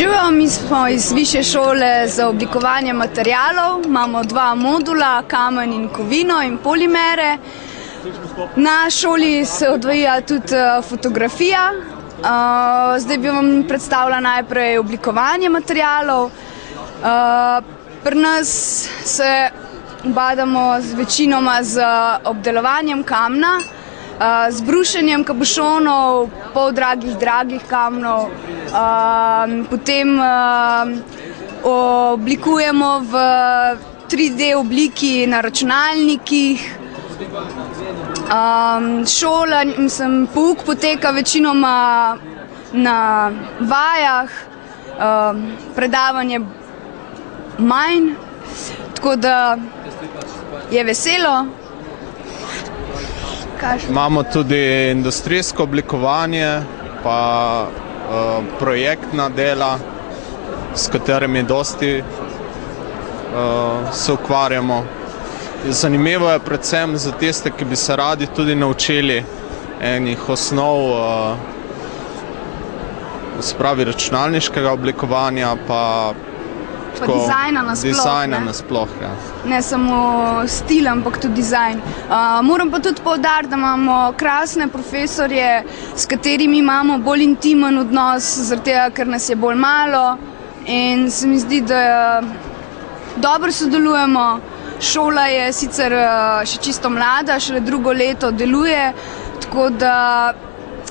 Živijo, mi smo iz Višje šole za oblikovanje materialov, imamo 2 modula, kamen in kovino in polimere. Na šoli se odvija tudi fotografija. Zdaj bi vam predstavila najprej oblikovanje materialov. Pri nas se ubadamo večinoma z obdelovanjem kamna, z brušenjem kabušonov, dragih kamnov, potem oblikujemo v 3D obliki na računalnikih. Pouk poteka večinoma na vajah, predavanje manj, tako da je veselo. Imamo tudi industrijsko oblikovanje, pa projektna dela, s katerimi dosti se ukvarjamo. Zanimivo je predvsem za tiste, ki bi se radi tudi naučili enih osnov, se pravi računalniškega oblikovanja, pa dizajna nasploh. Ja. Ne samo stil, ampak tudi dizajn. Moram pa tudi poudariti, da imamo krasne profesorje, s katerimi imamo bolj intimen odnos, zaradi tega, ker nas je bolj malo in se mi zdi, da dobro sodelujemo. Šola je sicer še čisto mlada, šele 2. leto deluje, tako da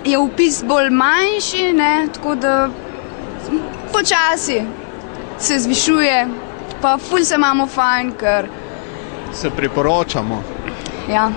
je vpis bolj manjši, tako da počasi se zvišuje, pa ful se imamo fajn, ker se priporočamo. Ja.